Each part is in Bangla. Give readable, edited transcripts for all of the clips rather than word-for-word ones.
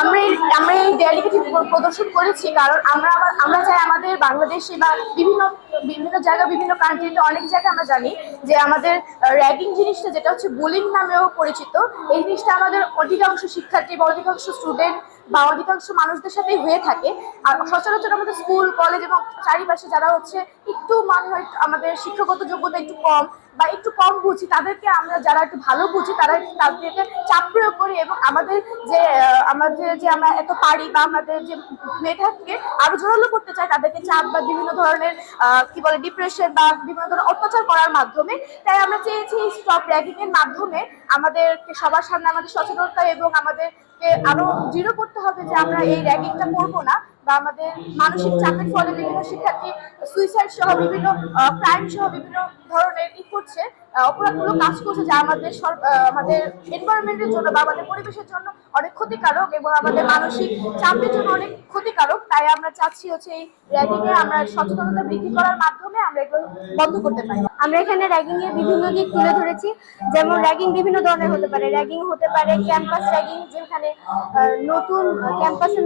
আমরা এই ডেলিগেট প্রদর্শন করেছি কারণ আমরা চাই আমাদের বাংলাদেশে বা বিভিন্ন বিভিন্ন জায়গা বিভিন্ন কান্ট্রিতে অনেক জায়গায় আমরা জানি যে আমাদের র্যাগিং জিনিসটা যেটা হচ্ছে বুলিং নামেও পরিচিত, এই জিনিসটা আমাদের অধিকাংশ শিক্ষার্থী বা অধিকাংশ স্টুডেন্ট বা অধিকাংশ মানুষদের সাথেই হয়ে থাকে। আর সচরাচর আমাদের স্কুল কলেজ এবং চারিপাশে যারা হচ্ছে একটু মনে হয় আমাদের শিক্ষাগত যোগ্যতা একটু কম বা একটু কম বুঝি, তাদেরকে আমরা যারা একটু ভালো বুঝি তারা তাদেরকে চাপ প্রয়োগ করি এবং আমাদের যে আমরা এত পারি বা আমাদের যে মেধাকে আরো জোরালো করতে চাই তাদেরকে চাপ বা বিভিন্ন ধরনের কি বলে ডিপ্রেশন বা বিভিন্ন ধরনের অত্যাচার করার মাধ্যমে। তাই আমরা চেয়েছি স্টপ র্যাগিং এর মাধ্যমে আমাদেরকে সবার সামনে আমাদের সচেতনতা এবং আমাদেরকে আরো দৃঢ় করতে হবে যে আমরা এই র্যাগিংটা করবো না বা আমাদের মানসিক চাপের ফলে বিভিন্ন শিক্ষার্থী সুইসাইড সহ বিভিন্ন ক্রাইম সহ বিভিন্ন ধরনের করছে, অপরাধমূলক কাজ করছে, যা আমাদের এনভায়রনমেন্টের জন্য বা আমাদের পরিবেশের জন্য অনেক ক্ষতিকারক এবং আমাদের মানসিক চাপের জন্য অনেক ক্ষতিকারক। তাই আমরা চাচ্ছি হচ্ছে এই র্যাগিং এ আমরা সচেতনতা বৃদ্ধি করার মাধ্যমে আমরা এগুলো বন্ধ করতে পারি। আমরা এখানে র্যাগিং এর বিভিন্ন দিক তুলে ধরেছি, যেমন র্যাগিং বিভিন্ন ধরনের হতে পারে। র্যাগিং হতে পারে ক্যাম্পাস র্যাগিং, যেখানে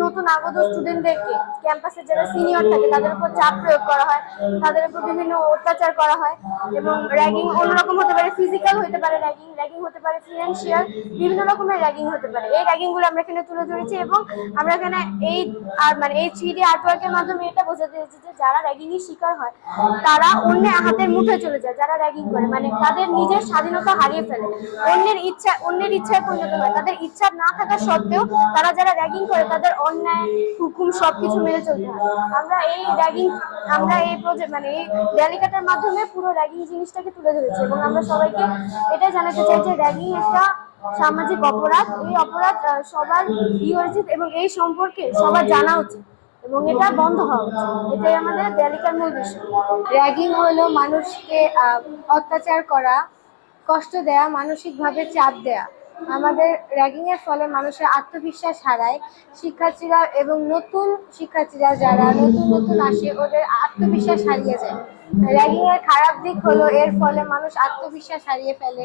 নতুন আগত স্টুডেন্টদেরকে ক্যাম্পাসে যারা সিনিয়র থাকে তাদের উপর চাপ প্রয়োগ করা হয়, তাদের উপর বিভিন্ন অত্যাচার করা হয়। এবং র্যাগিং অন্যরকম হতে পারে, ফিজিক্যাল হতে পারে, র্যাগিং হতে পারে ফিনান্সিয়াল, বিভিন্ন রকমের র্যাগিং হতে পারে। এই র্যাগিং গুলো আমরা এখানে তুলে ধরেছি এবং আমরা এখানে এই 3D আর্টওয়ার্কের মাধ্যমে এটা বোঝাতে চেয়েছি যে যারা র্যাগিং এর শিকার হয় তারা অন্যের হাতের মুঠোয় চলে যায়। যারা র্যাগিং করে মানে তাদের নিজের স্বাধীনতা হারিয়ে ফেলে, অন্যের ইচ্ছায় পরিণত হয়। তাদের ইচ্ছা না থাকা সত্ত্বেও তারা যারা র্যাগিং করে তাদের অন্যায় হুকুম সবকিছু মেনে চলতে হয়। আমরা এই ডেলিকেটের মাধ্যমে পুরো র্যাগিং জিনিসটাকে তুলে ধরেছি এবং আমরা সবাইকে এটাই জানাতে চাই যে র্যাগিং একটা সামাজিক অপরাধ। এই অপরাধ সবার উচিত এবং এই সম্পর্কে সবার জানা উচিত এবং এটা বন্ধ হওয়া উচিত। এটাই আমাদের ডেলিকার মূল বিষয়। র্যাগিং হলো মানুষকে অত্যাচার করা, কষ্ট দেয়া, মানসিকভাবে চাপ দেয়া। আমাদের র্যাগিং এর ফলে মানুষের আত্মবিশ্বাস হারায়। শিক্ষার্থীরা এবং নতুন শিক্ষার্থীরা যারা নতুন আসে ওদের আত্মবিশ্বাস হারিয়ে যায়। র্যাগিং এর খারাপ দিক হলো এর ফলে মানুষ আত্মবিশ্বাস হারিয়ে ফেলে,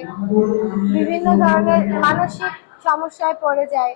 বিভিন্ন ধরনের মানসিক সমস্যায় পড়ে যায়।